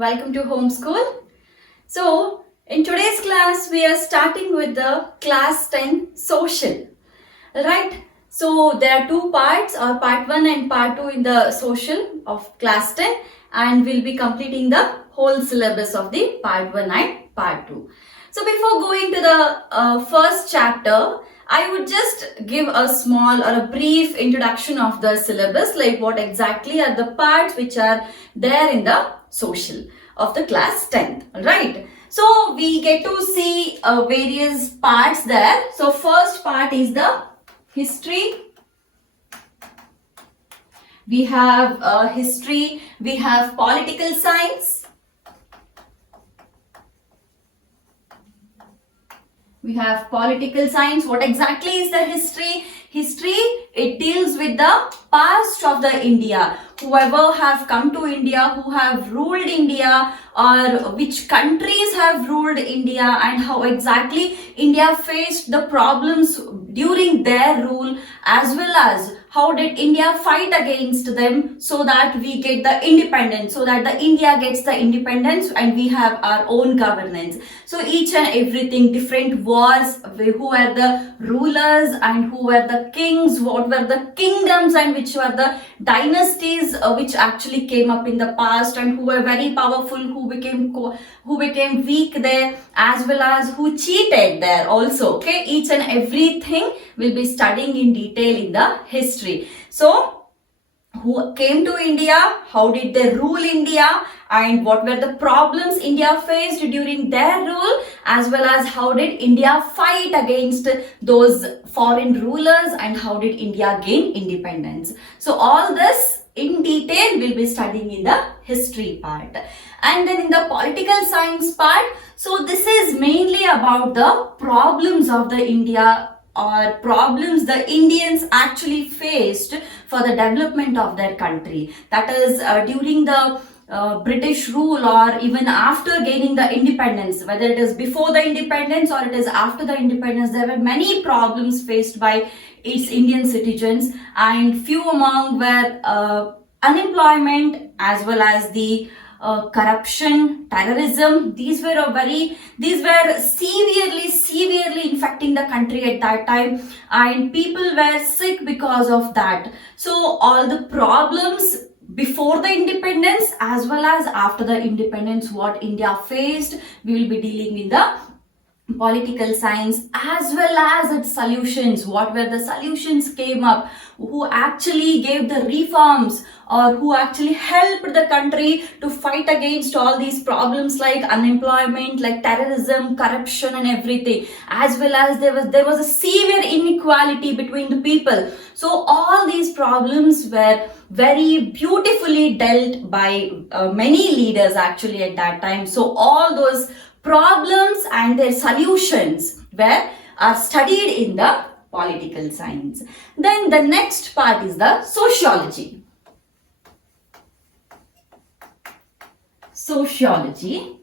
Welcome to Homeschool. So, in today's class, we are starting with the class 10 social. Alright, so there are two parts, or part 1 and part 2 in the social of class 10, and we'll be completing the whole syllabus of the part 1 and part 2. So, before going to the first chapter, I would just give a small or a brief introduction of the syllabus, like what exactly are the parts which are there in the social of the class 10th. Alright. So we get to see various parts there. So first part is the history. We have history. We have political science. We have political science. What exactly is the history? History, it deals with the past of the India. Whoever have come to India, who have ruled India, or which countries have ruled India, and how exactly India faced the problems during their rule, as well as how did India fight against them so that we get the independence, so that the India gets the independence and we have our own governance. So each and everything, different wars, who were the rulers and who were the kings, what were the kingdoms and which were the dynasties which actually came up in the past, and who were very powerful, who became weak there, as well as who cheated there also. Okay, each and everything we'll be studying in detail in the history. So who came to India, how did they rule India, and what were the problems India faced during their rule, as well as how did India fight against those foreign rulers, and how did India gain independence. So all this in detail we'll be studying in the history part. And then in the political science part, so this is mainly about the problems of the India, or problems the Indians actually faced for the development of their country. That is during the British rule, or even after gaining the independence, whether it is before the independence or it is after the independence, there were many problems faced by its Indian citizens, and few among were unemployment, as well as the corruption, terrorism. These were severely infecting the country at that time, and people were sick because of that. So all the problems before the independence as well as after the independence, what India faced, we will be dealing in the political science, as well as its solutions. What were the solutions came up, who actually gave the reforms, or who actually helped the country to fight against all these problems like unemployment, like terrorism, corruption and everything, as well as there was a severe inequality between the people. So all these problems were very beautifully dealt by many leaders actually at that time. So all those problems and their solutions are studied in the political science. Then the next part is the sociology. Sociology.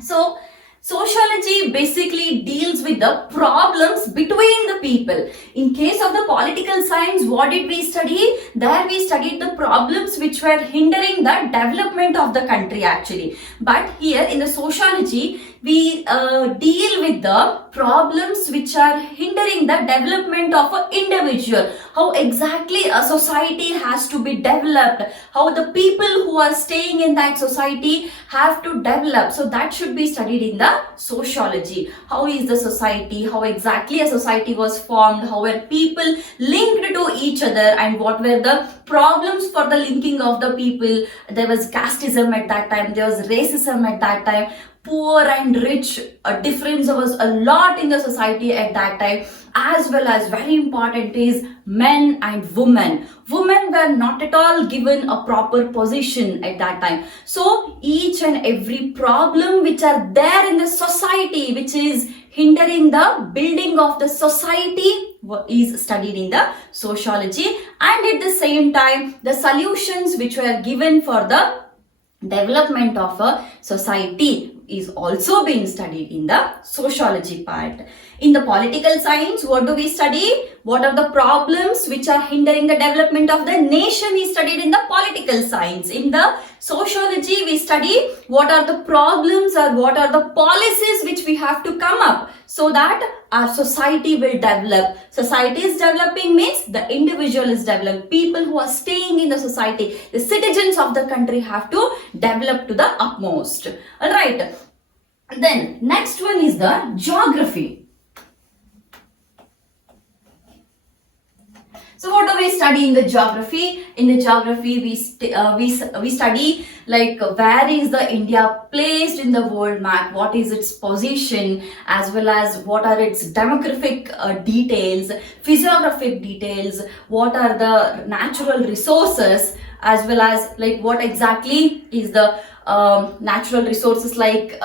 So sociology basically deals with the problems between the people. In case of the political science, what did we study? There we studied the problems which were hindering the development of the country actually. But here in the sociology, we deal with the problems which are hindering the development of an individual. How exactly a society has to be developed, how the people who are staying in that society have to develop. So that should be studied in the sociology. How is the society, how exactly a society was formed, how were people linked to each other, and what were the problems for the linking of the people. There was casteism at that time, there was racism at that time, poor and rich, a difference was a lot in the society at that time, as well as very important is men and women. Women were not at all given a proper position at that time. So each and every problem which are there in the society, which is hindering the building of the society, is studied in the sociology. And at the same time, the solutions which were given for the development of a society is also being studied in the sociology part. In the political science, what do we study? What are the problems which are hindering the development of the nation? We studied in the political science. In the sociology, we study what are the problems or what are the policies which we have to come up so that our society will develop. Society is developing means the individual is developed. People who are staying in the society, the citizens of the country have to develop to the utmost. Alright. Then next one is the geography. So what do we study in the geography? In the geography, we study like where is the India placed in the world map, what is its position, as well as what are its demographic details, physiographic details, what are the natural resources, as well as like what exactly is the natural resources like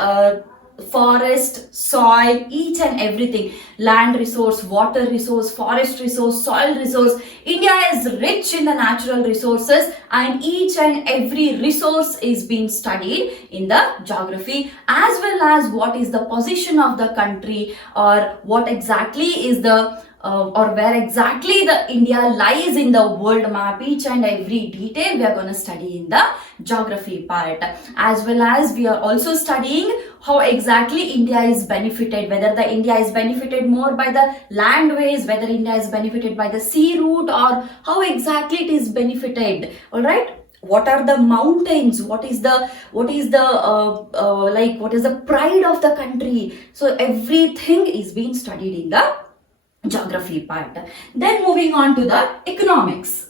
forest, soil, each and everything, land resource, water resource, forest resource, soil resource. India is rich in the natural resources and each and every resource is being studied in the geography, as well as what is the position of the country or what exactly is the or where exactly the India lies in the world map. Each and every detail we are going to study in the geography part, as well as we are also studying how exactly India is benefited, whether the India is benefited more by the landways, whether India is benefited by the sea route, or how exactly it is benefited. All right. What are the mountains? What is the pride of the country? So everything is being studied in the geography part. Then moving on to the economics.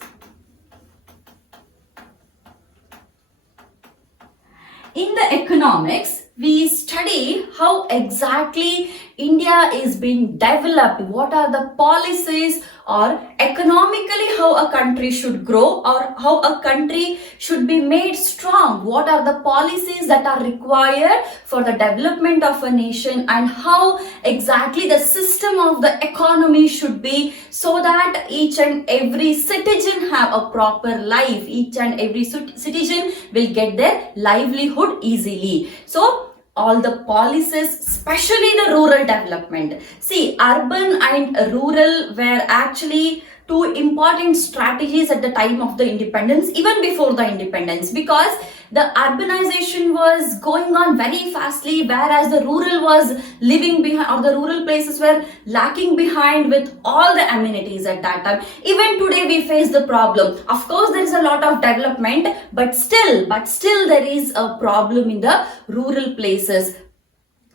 In the economics, we study how exactly India is being developed, what are the policies or economically how a country should grow or how a country should be made strong, what are the policies that are required for the development of a nation, and how exactly the system of the economy should be so that each and every citizen have a proper life, each and every citizen will get their livelihood easily. So all the policies, especially the rural development. See, urban and rural were actually two important strategies at the time of the independence, even before the independence, because the urbanization was going on very fastly, whereas the rural was living behind, or the rural places were lacking behind with all the amenities at that time. Even today we face the problem. Of course, there is a lot of development, but still there is a problem in the rural places.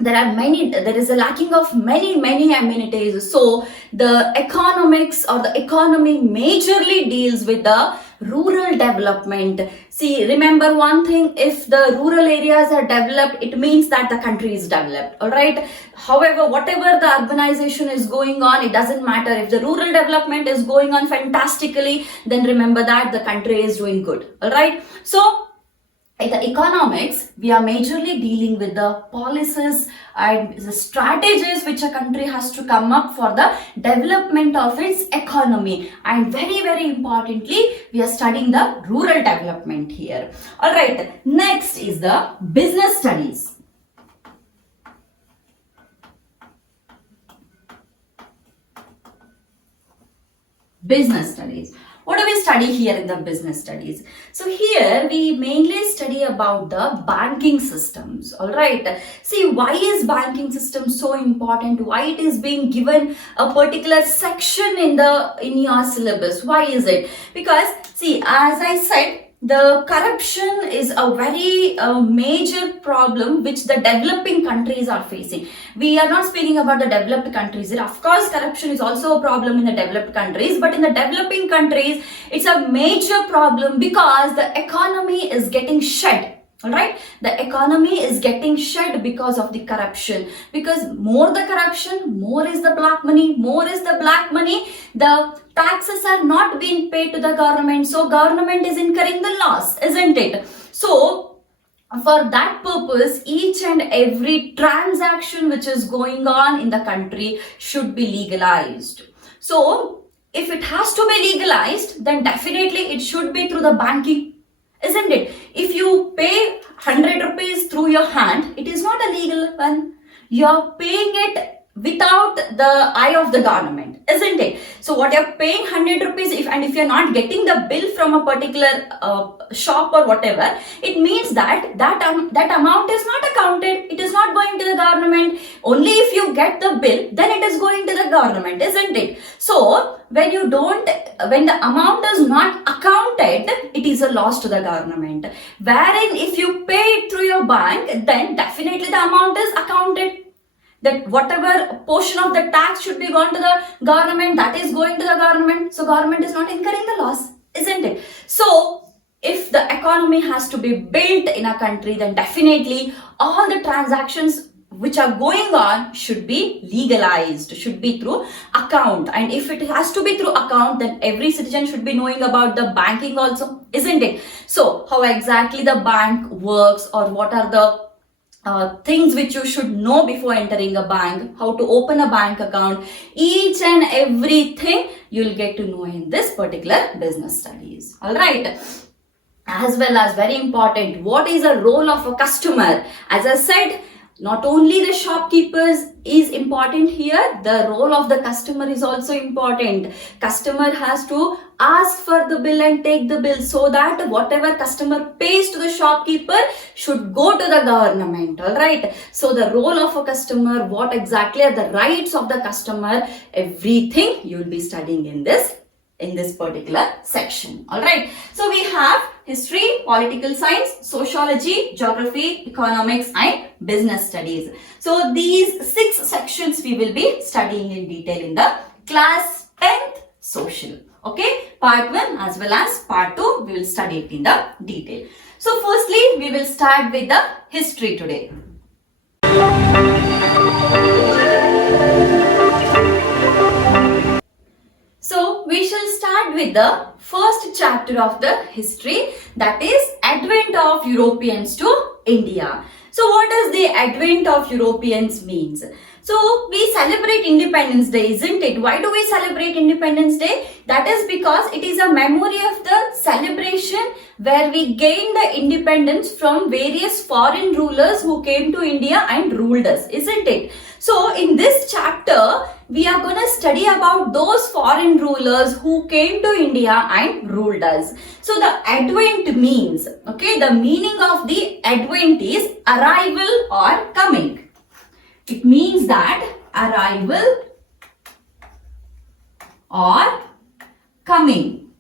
There is a lacking of many amenities. So the economics or the economy majorly deals with the rural development. See, remember one thing, if the rural areas are developed, it means that the country is developed. All right. However, whatever the urbanization is going on, it doesn't matter. If the rural development is going on fantastically, then remember that the country is doing good. All right. So in the economics, we are majorly dealing with the policies and the strategies which a country has to come up for the development of its economy. And very importantly, we are studying the rural development here. Alright, next is the business studies. Business studies. What do we study here in the business studies? So here we mainly study about the banking systems. All right. See, why is banking system so important? Why it is being given a particular section in your syllabus? Why is it? Because see, as I said, the corruption is a very major problem which the developing countries are facing. We are not speaking about the developed countries. Of course, corruption is also a problem in the developed countries, but in the developing countries, it's a major problem because the economy is getting shed. All right, the economy is getting shed because of the corruption. Because more the corruption, more is the black money, the taxes are not being paid to the government. So government is incurring the loss, isn't it? So for that purpose, each and every transaction which is going on in the country should be legalized. So if it has to be legalized, then definitely it should be through the banking. Isn't it? If you pay 100 rupees through your hand, it is not a legal one. You are paying it without the eye of the government, isn't it? So what you're paying 100 rupees, if you're not getting the bill from a particular shop or whatever, it means that amount is not accounted. It is not going to the government. Only if you get the bill, then it is going to the government, isn't it? So when the amount is not accounted, it is a loss to the government. Wherein if you pay it through your bank, then definitely the amount is accounted. That whatever portion of the tax should be gone to the government, that is going to the government. So government is not incurring the loss, isn't it? So if the economy has to be built in a country, then definitely all the transactions which are going on should be legalized, should be through account. And if it has to be through account, then every citizen should be knowing about the banking also, isn't it? So how exactly the bank works, or what are the things which you should know before entering a bank, how to open a bank account, each and everything you'll get to know in this particular business studies. All right. As well as very important, what is the role of a customer? As I said, not only the shopkeepers is important here, the role of the customer is also important. Customer has to ask for the bill and take the bill, so that whatever customer pays to the shopkeeper should go to the government. All right. So the role of a customer, what exactly are the rights of the customer, everything you will be studying in this particular section. All right. So we have history, political science, sociology, geography, economics, and business studies. So these 6 sections we will be studying in detail in the class 10th social. Okay. Part 1 as well as part 2 we will study it in the detail. So firstly we will start with the history today. So we shall start with the first chapter of the history, that is advent of Europeans to India. So what does the advent of Europeans means? So we celebrate Independence Day, isn't it? Why do we celebrate Independence Day? That is because it is a memory of the celebration where we gained the independence from various foreign rulers who came to India and ruled us, isn't it? So in this chapter, we are going to study about those foreign rulers who came to India and ruled us. So the advent means, okay, the meaning of the advent is arrival or coming. It means that arrival or coming.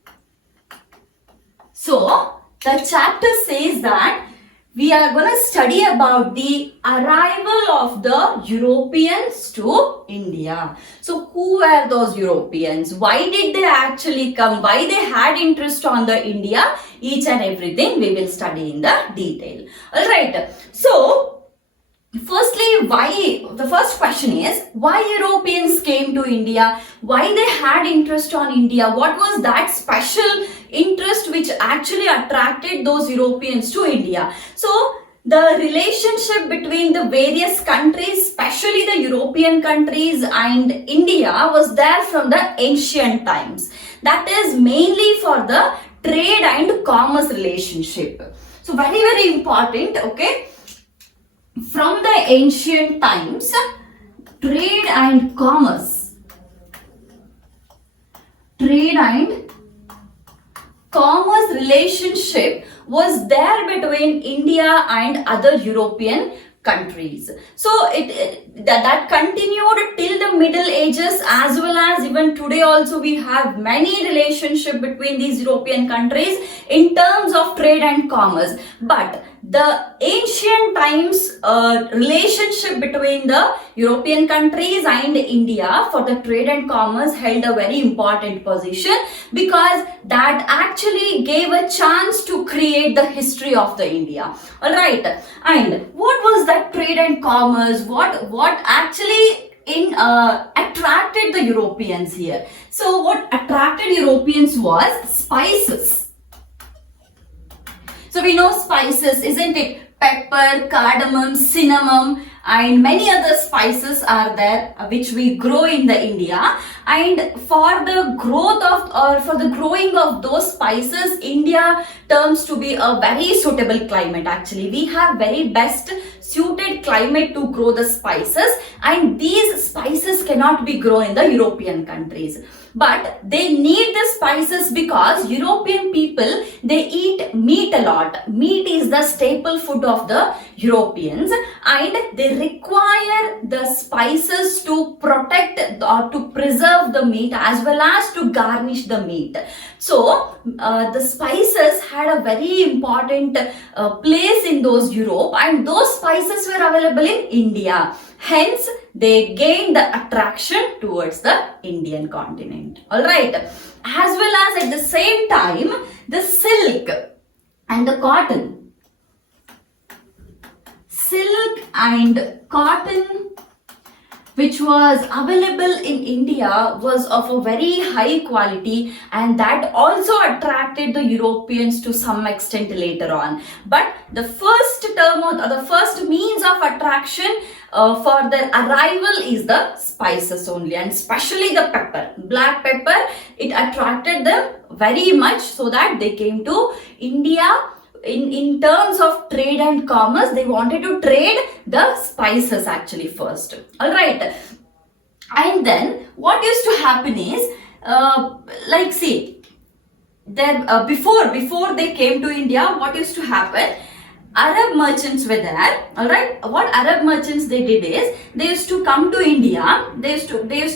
So the chapter says that we are going to study about the arrival of the Europeans to India. So who were those Europeans? Why did they actually come? Why they had interest on the India? Each and everything we will study in the detail. Alright. So firstly, the first question is, why Europeans came to India? Why they had interest on India? What was that special interest which actually attracted those Europeans to India? So the relationship between the various countries, especially the European countries and India, was there from the ancient times. That is mainly for the trade and commerce relationship. So very, very important, okay? From the ancient times, trade and commerce relationship was there between India and other European countries. So that continued till the Middle Ages, as well as even today also we have many relationship between these European countries in terms of trade and commerce. But the ancient times relationship between the European countries and India for the trade and commerce held a very important position, because that actually gave a chance to create the history of the India. Alright, and what was that trade and commerce? What actually attracted the Europeans here? So what attracted Europeans was spices. So we know spices, isn't it? Pepper, cardamom, cinnamon, and many other spices are there which we grow in the India. And for the growth of, or for the growing of those spices, India terms to be a very suitable climate. Actually, we have very best suited climate to grow the spices, and these spices cannot be grown in the European countries. But they need the spices because European people, they eat meat a lot. Meat is the staple food of the Europeans, and they require the spices to protect or to preserve the meat as well as to garnish the meat. So the spices had a very important place in those Europe, and those spices were available in India. Hence, they gained the attraction towards the Indian continent. Alright. As well as at the same time, the silk and the cotton. Silk and cotton, which was available in India, was of a very high quality, and that also attracted the Europeans to some extent later on. But the first term or the first means of attraction for their arrival is the spices only, and especially the pepper, black pepper. It attracted them very much, so that they came to India. In terms of trade and commerce, they wanted to trade the spices actually first. Alright. And then what used to happen is, like see, then before they came to India, what used to happen? Arab merchants were there. Alright. What Arab merchants they did is, they used to come to India, they used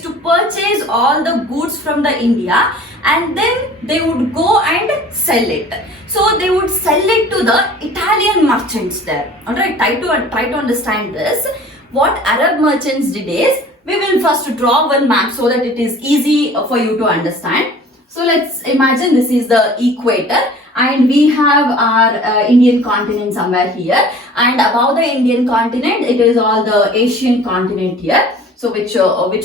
to purchase all the goods from the India, and then they would go and sell it. So they would sell it to the Italian merchants there. Alright, try to understand this. What Arab merchants did is, we will first draw one map so that it is easy for you to understand. So let's imagine this is the equator, and we have our Indian continent somewhere here, and above the Indian continent it is all the Asian continent here, so which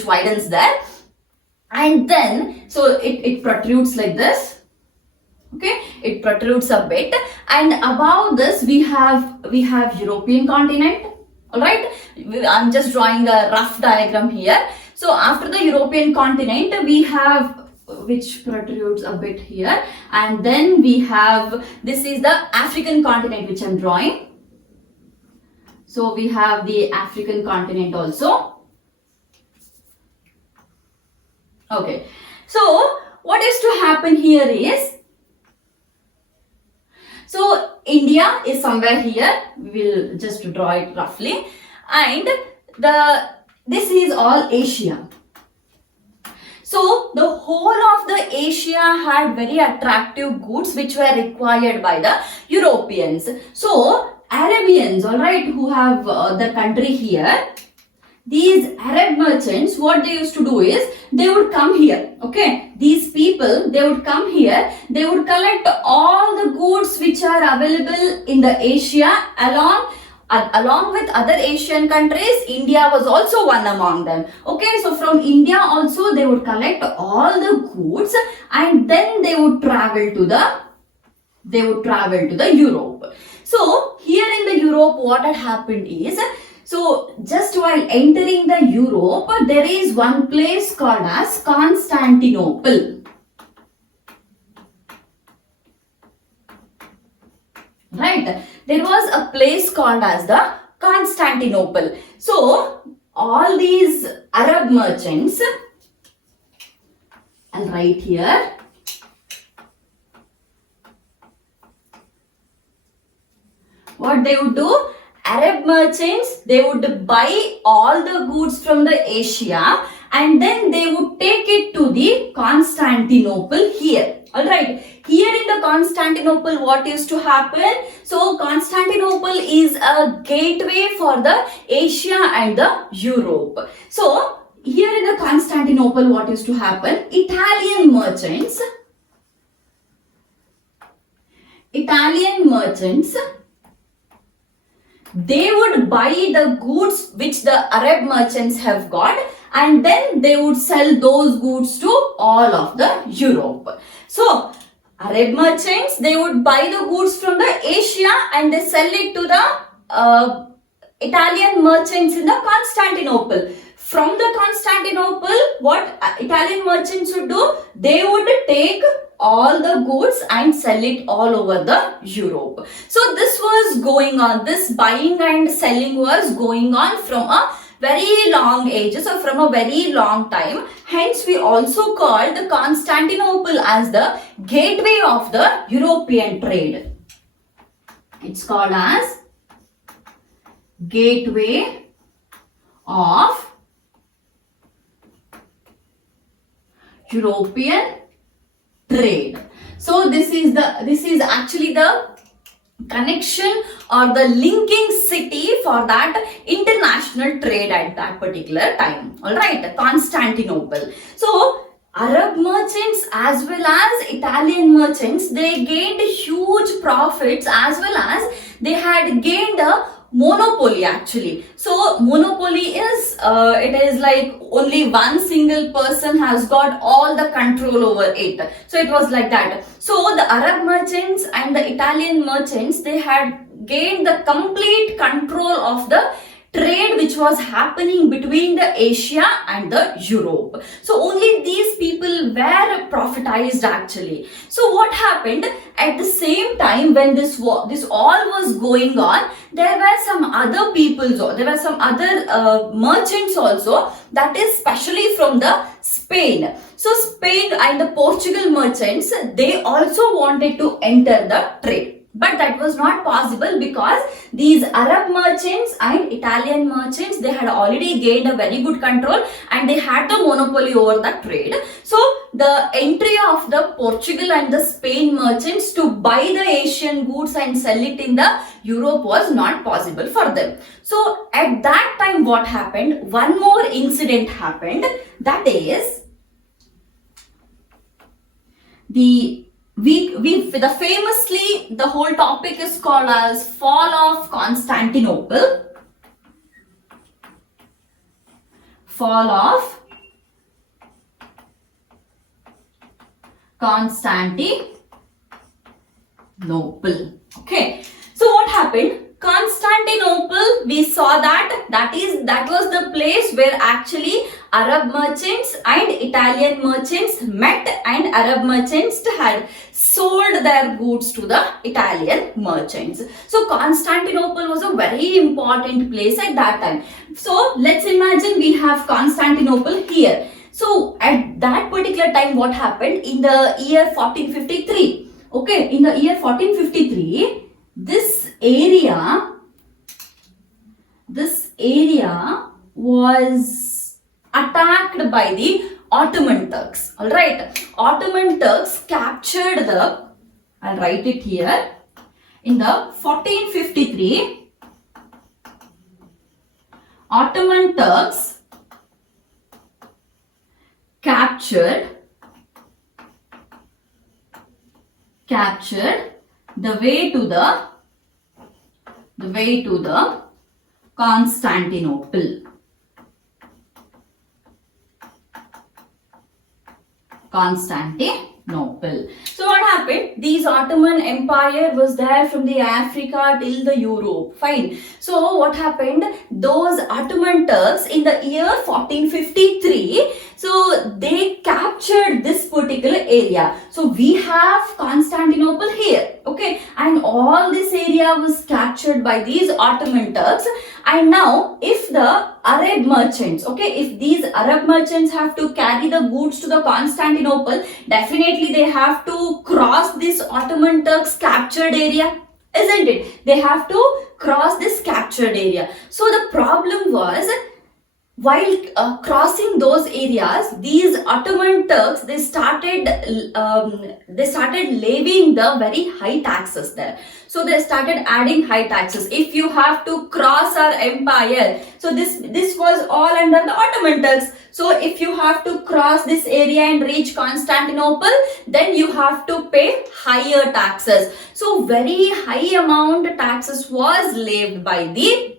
widens there, and then so it protrudes like this. Okay, it protrudes a bit, and above this we have European continent. All right, I'm just drawing a rough diagram here. So after the European continent, we have, which protrudes a bit here, and then we have, this is the African continent which I'm drawing. So we have the African continent also. Okay, so what is to happen here is, so India is somewhere here. We will just draw it roughly, and this is all Asia. So the whole of the Asia had very attractive goods which were required by the Europeans. So Arabians, all right, who have the country here, these Arab merchants, what they used to do is, they would come here. Okay, these people, they would come here, they would collect all the goods which are available in the Asia along with other Asian countries. India was also one among them. Okay, so from India also they would collect all the goods, and then they would travel to the Europe. So here in the Europe, what had happened is, so just while entering the Europe, there is one place called as Constantinople. Right, there was a place called as the Constantinople. So all these Arab merchants, I'll write here, what they would do, Arab merchants, they would buy all the goods from the Asia, and then they would take it to the Constantinople here. Alright, here in the Constantinople, what used to happen? So Constantinople is a gateway for the Asia and the Europe. So here in the Constantinople, what used to happen? Italian merchants, they would buy the goods which the Arab merchants have got, and then they would sell those goods to all of the Europe. So Arab merchants, they would buy the goods from the Asia and they sell it to the Italian merchants in the Constantinople. From the Constantinople, what Italian merchants would do? They would take all the goods and sell it all over the Europe. So this was going on. This buying and selling was going on from a very long ages or from a very long time. Hence, we also call the Constantinople as the gateway of the European trade. It's called as gateway of European trade. So this is actually the connection or the linking city for that international trade at that particular time. All right, Constantinople. So Arab merchants as well as Italian merchants, they gained huge profits as well as they had gained a monopoly actually. So monopoly is it is like only one single person has got all the control over it. So it was like that. So the Arab merchants and the Italian merchants, they had gained the complete control of the trade which was happening between the Asia and the Europe. So only these people were profitized actually. So what happened at the same time when this all was going on, there were some other peoples, there were some other merchants also, that is specially from the Spain. So Spain and the Portugal merchants, they also wanted to enter the trade. But that was not possible because these Arab merchants and Italian merchants, they had already gained a very good control and they had the monopoly over the trade. So the entry of the Portugal and the Spain merchants to buy the Asian goods and sell it in the Europe was not possible for them. So at that time what happened? One more incident happened, that is the famously, the whole topic is called as fall of Constantinople. Fall of Constantinople. Okay. So what happened? Constantinople, we saw that was the place where actually Arab merchants and Italian merchants met, and Arab merchants had sold their goods to the Italian merchants. So Constantinople was a very important place at that time. So let's imagine we have Constantinople here. So at that particular time what happened in the year 1453? Okay, in the year 1453, this area was attacked by the Ottoman Turks. All right, Ottoman Turks captured the, I'll write it here, in the 1453, Ottoman Turks captured the way to the Constantinople. So what happened? These Ottoman Empire was there from the Africa till the Europe. Fine. So what happened? Those Ottoman Turks in the year 1453, so they captured this particular area. So we have Constantinople here. Okay. And all this area was captured by these Ottoman Turks. And now if the Arab merchants, okay, if these Arab merchants have to carry the goods to the Constantinople, definitely they have to cross this Ottoman Turks captured area, isn't it? They have to cross this captured area. So the problem was, while crossing those areas, these Ottoman Turks, they started levying the very high taxes there. So they started adding high taxes. If you have to cross our empire, so this was all under the Ottoman Turks. So if you have to cross this area and reach Constantinople, then you have to pay higher taxes. So very high amount taxes was levied by the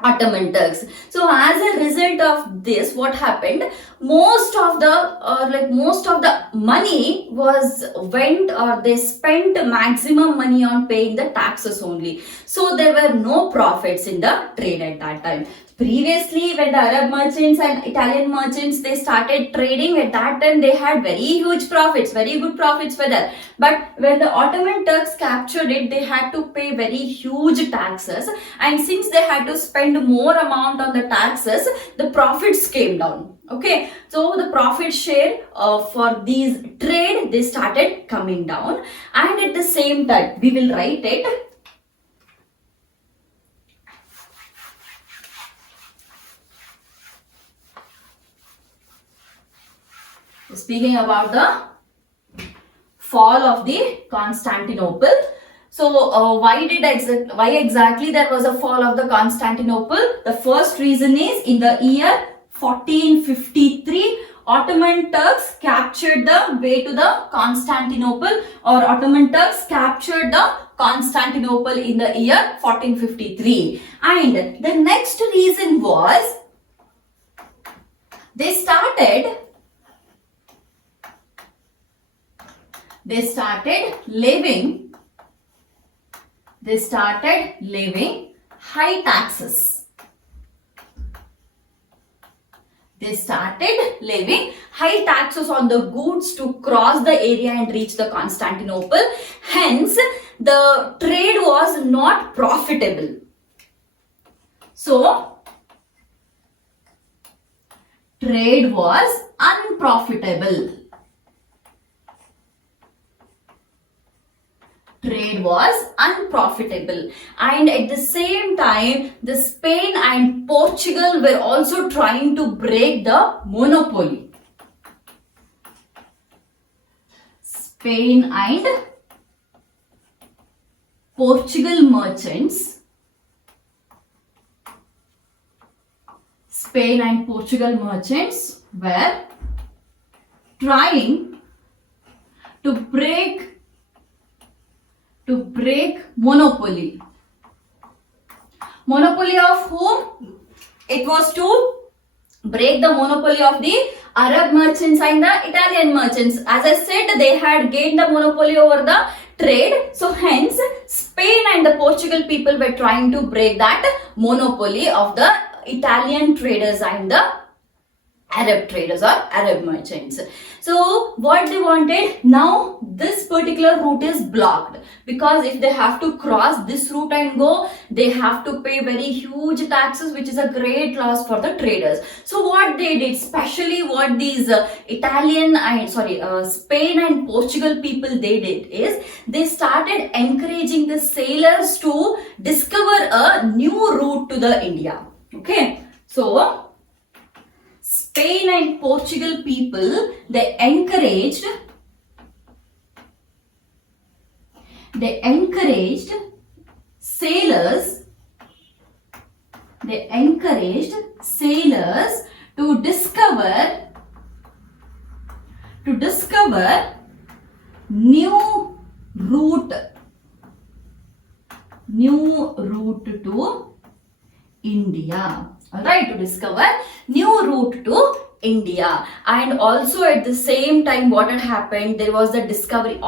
Ottoman Turks. So as a result of this, what happened? Most of the money was went, or they spent maximum money on paying the taxes only. So there were no profits in the trade at that time. Previously, when the Arab merchants and Italian merchants, they started trading, at that time they had very huge profits, very good profits for that. But when the Ottoman Turks captured it, they had to pay very huge taxes, and since they had to spend more amount on the taxes, the profits came down. Okay, so the profit share for these trade, they started coming down, and at the same time, we will write it. Speaking about the fall of the Constantinople. So why exactly there was a fall of the Constantinople? The first reason is, in the year 1453, Ottoman Turks captured the way to the Constantinople, or Ottoman Turks captured the Constantinople in the year 1453. And the next reason was, they started levying high taxes. They started levying high taxes on the goods to cross the area and reach the Constantinople. Hence, the trade was not profitable. So, trade was unprofitable. Trade was unprofitable, and at the same time, the Spain and Portugal were also trying to break the monopoly. Spain and Portugal merchants were trying to break monopoly. Monopoly of whom? It was to break the monopoly of the Arab merchants and the Italian merchants. As I said, they had gained the monopoly over the trade. So hence, Spain and the Portugal people were trying to break that monopoly of the Italian traders and the Arab traders or Arab merchants. So what they wanted, now this particular route is blocked, because if they have to cross this route and go, they have to pay very huge taxes, which is a great loss for the traders. So what they did, especially what these Spain and Portugal people they did, is they started encouraging the sailors to discover a new route to the India. Okay, so Spain and Portugal people, they encouraged sailors to discover new route to India. Alright, to discover new route to India. And also at the same time, what had happened, there was a discovery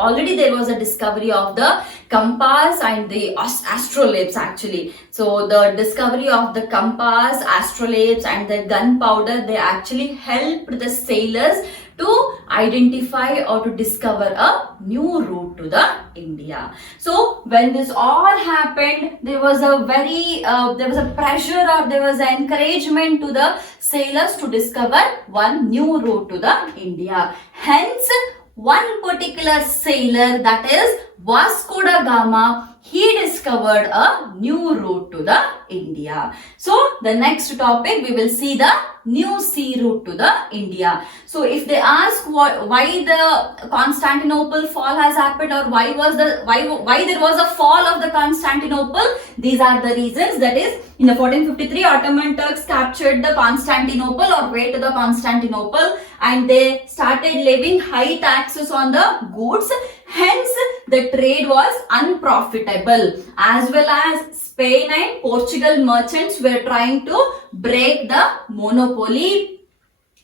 of the compass and the astrolabes actually. So the discovery of the compass, astrolabes and the gunpowder, they actually helped the sailors to identify or to discover a new route to the India. So when this all happened, there was a pressure, or there was an encouragement to the sailors to discover one new route to the India. Hence, one particular sailor, that is Vasco da Gama, he discovered a new route to the India. So the next topic, we will see the new sea route to the India. So if they ask why the Constantinople fall has happened, or why there was a fall of the Constantinople, these are the reasons. That is, in the 1453, Ottoman Turks captured the Constantinople, or way to the Constantinople, and they started levying high taxes on the goods. Hence, the trade was unprofitable, as well as Spain and Portugal merchants were trying to break the monopoly,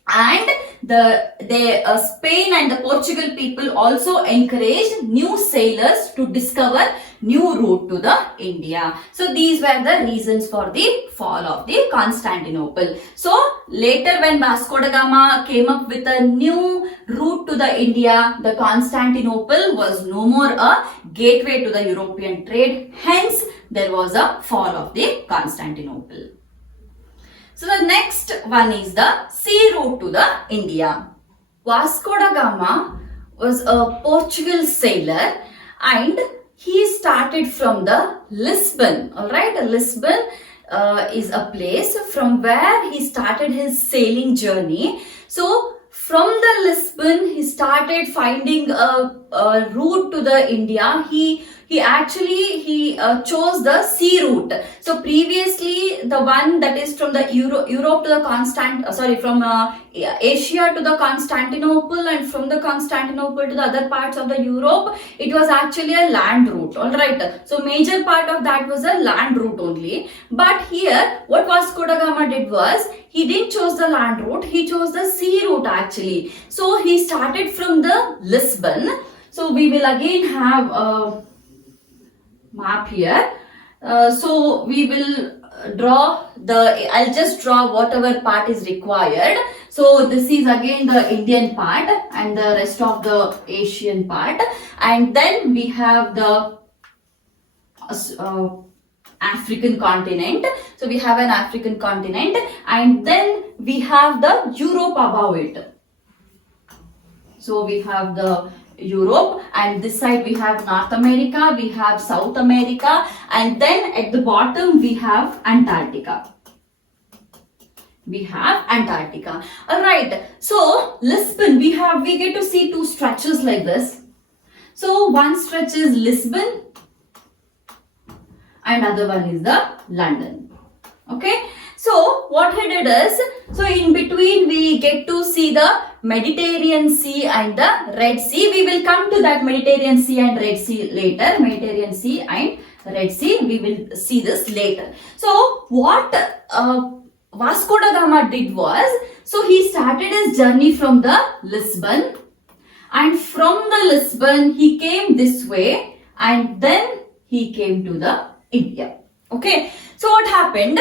and Spain and the Portugal people also encouraged new sailors to discover new route to the India. So these were the reasons for the fall of the Constantinople. So later, when Vasco da Gama came up with a new route to the India, the Constantinople was no more a gateway to the European trade. Hence, there was a fall of the Constantinople. So the next one is the sea route to the India. Vasco da Gama was a Portugal sailor, and he started from the Lisbon. Alright, Lisbon is a place from where he started his sailing journey. So from the Lisbon, he started finding a route to the India. He chose the sea route. So previously, the one that is from the Europe to the from Asia to the Constantinople, and from the Constantinople to the other parts of the Europe, it was actually a land route. All right. So major part of that was a land route only. But here, what Vasco da Gama did was, he didn't choose the land route, he chose the sea route actually. So he started from the Lisbon. So we will again have a map here. So we will I'll just draw whatever part is required. So this is again the Indian part and the rest of the Asian part. And then we have the African continent. So we have an African continent, and then we have the Europe above it. So we have the Europe, and this side we have North America, we have South America, and then at the bottom we have Antarctica. Alright, so Lisbon, we get to see two stretches like this. So one stretch is Lisbon, and other one is the London. Okay, so what he did is, so in between we get to see the Mediterranean Sea and the Red Sea. We will come to that Mediterranean Sea and Red Sea later. Mediterranean Sea and Red Sea, we will see this later. So what Vasco da Gama did was, so he started his journey from the Lisbon, and from the Lisbon he came this way, and then he came to the India. Okay, so what happened?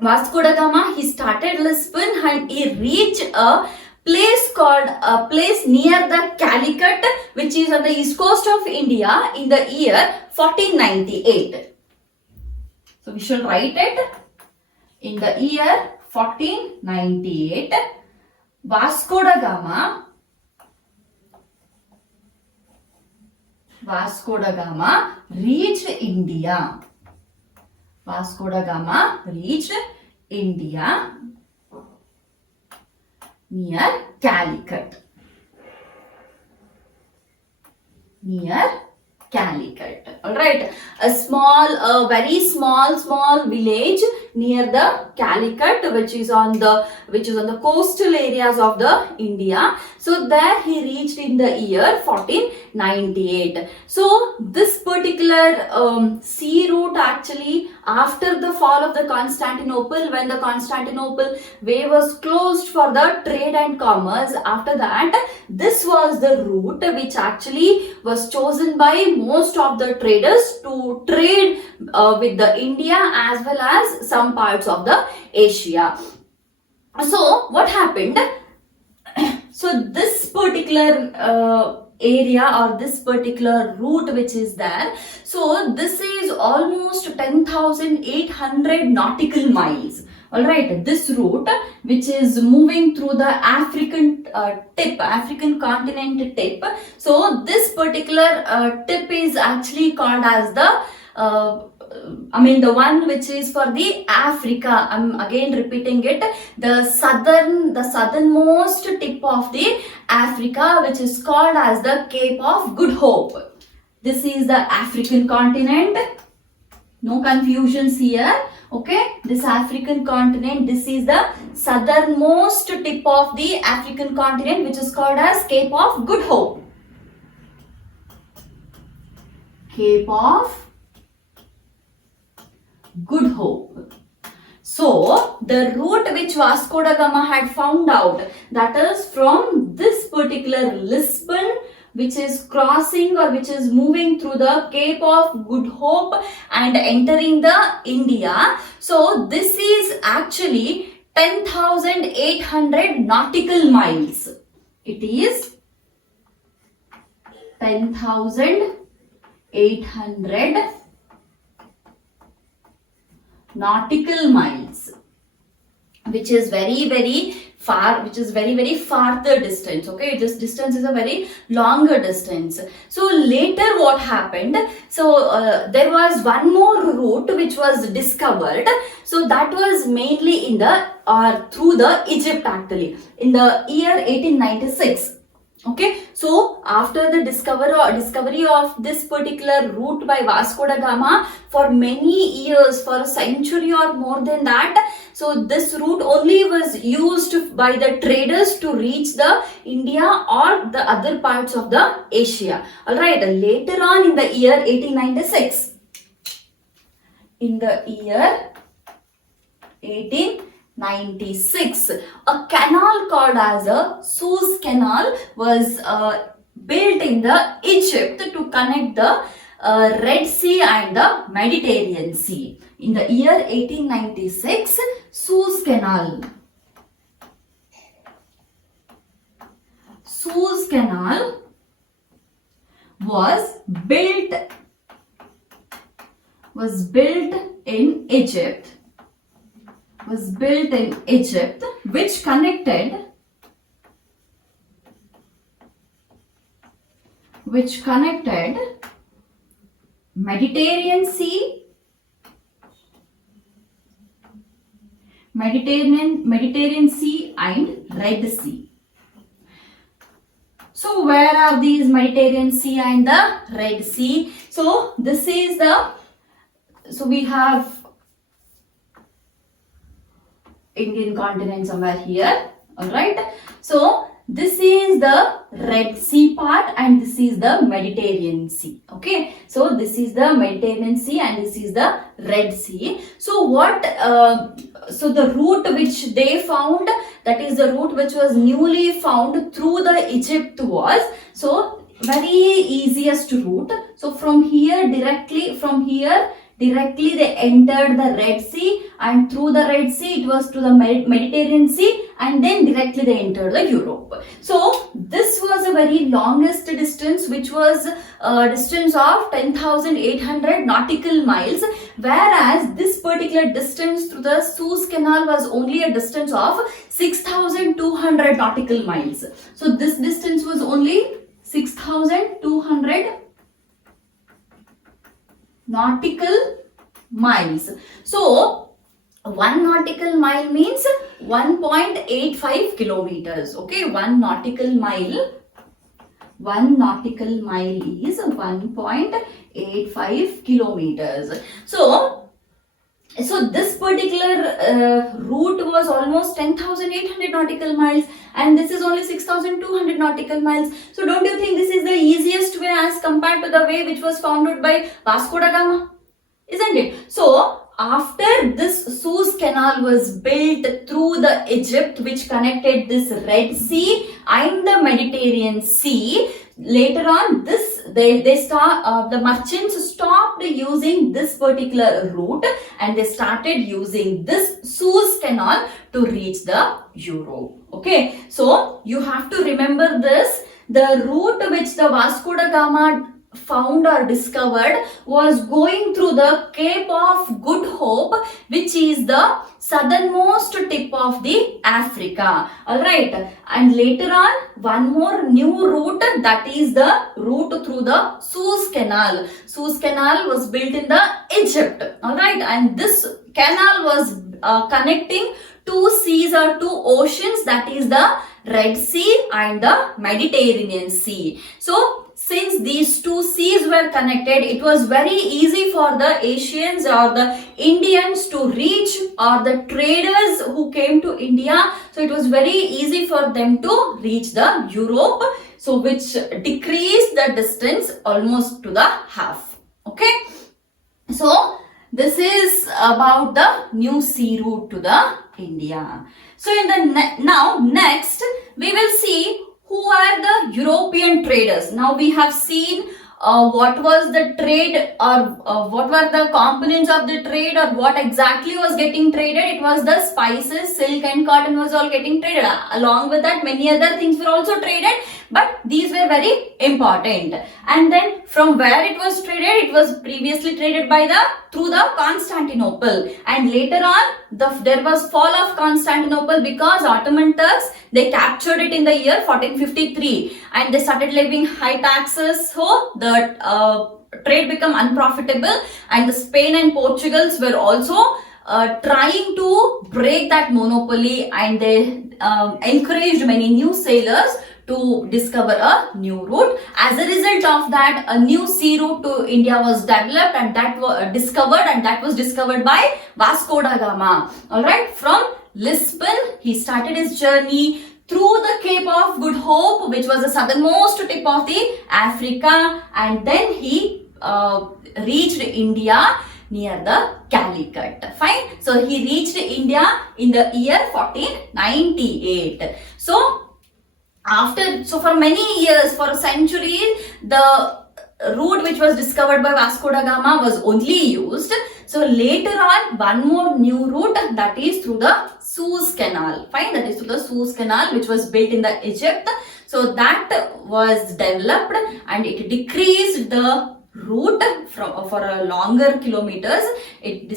Vasco da Gama, he started Lisbon and he reached a place near the Calicut, which is on the east coast of India, in the year 1498. So we shall write it. In the year 1498, Vasco da Gama reached India. Vasco da Gama reached India near Calicut. Alright, a very small village near the Calicut, which is on the coastal areas of the India. So there he reached in the year 1498. So this particular sea route, actually, after the fall of the Constantinople, when the Constantinople way was closed for the trade and commerce, after that, this was the route which actually was chosen by most of the traders to trade with the India as well as some parts of the Asia. So what happened? So this particular area or this particular route which is there, so this is almost 10,800 nautical miles. Alright, this route which is moving through the African continent tip. So this particular tip is actually called as the the one which is for the Africa. I'm again repeating it. The southernmost tip of the Africa, which is called as the Cape of Good Hope. This is the African continent. No confusions here. Okay, this African continent, this is the southernmost tip of the African continent, which is called as Cape of Good Hope. Cape of Good Hope. So, the route which Vasco da Gama had found out, that is from this particular Lisbon, which is crossing or which is moving through the Cape of Good Hope and entering the India. So, this is actually 10,800 nautical miles. It is 10,800 nautical miles, which is very far, which is very farther distance. Okay, this distance is a very longer distance. So later what happened, so there was one more route which was discovered. So that was mainly in the through the Egypt, actually, in the year 1896. Okay, so after the discovery of this particular route by Vasco da Gama, for many years, for a century or more than that, so this route only was used by the traders to reach the India or the other parts of the Asia. Alright, later on in the year 1896, in the year 1896, a canal called as a Suez Canal was built in the Egypt to connect the Red Sea and the Mediterranean Sea. In the year 1896, Suez Canal was built in Egypt, which connected Mediterranean Sea and Red Sea. So where are these Mediterranean Sea and the Red Sea? So this is the, so we have Indian continent somewhere here. Alright. So this is the Red Sea part and this is the Mediterranean Sea. Okay. So this is the Mediterranean Sea and this is the Red Sea. So what, so the route which they found, that is the route which was newly found through the Egypt was, so very easiest route. So from here directly they entered the Red Sea, and through the Red Sea it was to the Mediterranean Sea, and then directly they entered the Europe. So this was a very longest distance, which was a distance of 10,800 nautical miles, whereas this particular distance through the Suez Canal was only a distance of 6,200 nautical miles. So this distance was only 6,200 nautical miles. So 1 nautical mile means 1.85 kilometers. Okay, 1 nautical mile is 1.85 kilometers. So this particular route was almost 10,800 nautical miles, and this is only 6,200 nautical miles. So don't you think this is the easiest way as compared to the way which was founded by Vasco da Gama? Isn't it? So after this Suez Canal was built through the Egypt, which connected this Red Sea and the Mediterranean Sea, later on the merchants stopped using this particular route and they started using this Suez Canal to reach the Europe. Okay, so you have to remember this. The route which the Vasco da Gama found or discovered was going through the Cape of Good Hope, which is the southernmost tip of the Africa. Alright, and later on one more new route, that is the route through the Suez Canal. Suez Canal was built in the Egypt. Alright, and this canal was connecting two seas or two oceans, that is the Red Sea and the Mediterranean Sea. So since these two seas were connected, it was very easy for the Asians or the Indians to reach, or the traders who came to India. So it was very easy for them to reach the Europe, so which decreased the distance almost to the half. Okay. So this is about the new sea route to the India. So in the now next we will see who are the European traders. Now we have seen what was the trade, or what were the components of the trade, or what exactly was getting traded. It was the spices, silk and cotton was all getting traded. Along with that, many other things were also traded, but these were very important. And then from where it was traded, it was previously traded by through the Constantinople, and later on there was fall of Constantinople because Ottoman Turks, they captured it in the year 1453 and they started levying high taxes, so the trade became unprofitable, and the Spain and Portugals were also trying to break that monopoly, and they encouraged many new sailors to discover a new route. As a result of that, a new sea route to India was developed, and that was discovered by Vasco da Gama. Alright, from Lisbon, he started his journey through the Cape of Good Hope, which was the southernmost tip of the Africa, and then he reached India near the Calicut. Fine. So he reached India in the year 1498. So for many years, for centuries, the route which was discovered by Vasco da Gama was only used. So later on, one more new route, that is through the Suez Canal. Fine, that is through the Suez Canal, which was built in the Egypt. So that was developed, and it decreased the route for a longer kilometers. It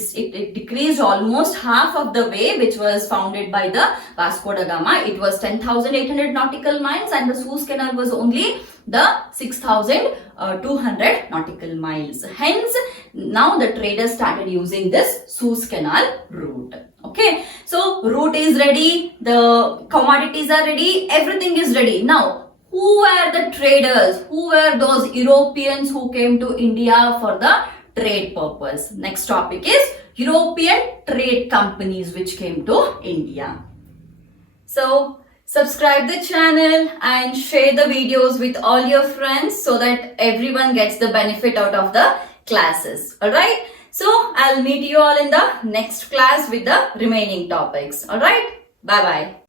decreased almost half of the way which was founded by the Vasco da Gama. It was 10,800 nautical miles, and the Suez Canal was only the 6,200 nautical miles. Hence, now the traders started using this Suez Canal route. Okay, so route is ready, the commodities are ready, everything is ready. Now, who were the traders? Who were those Europeans who came to India for the trade purpose? Next topic is European trade companies which came to India. So subscribe the channel and share the videos with all your friends so that everyone gets the benefit out of the classes. Alright. So I'll meet you all in the next class with the remaining topics. Alright. Bye bye.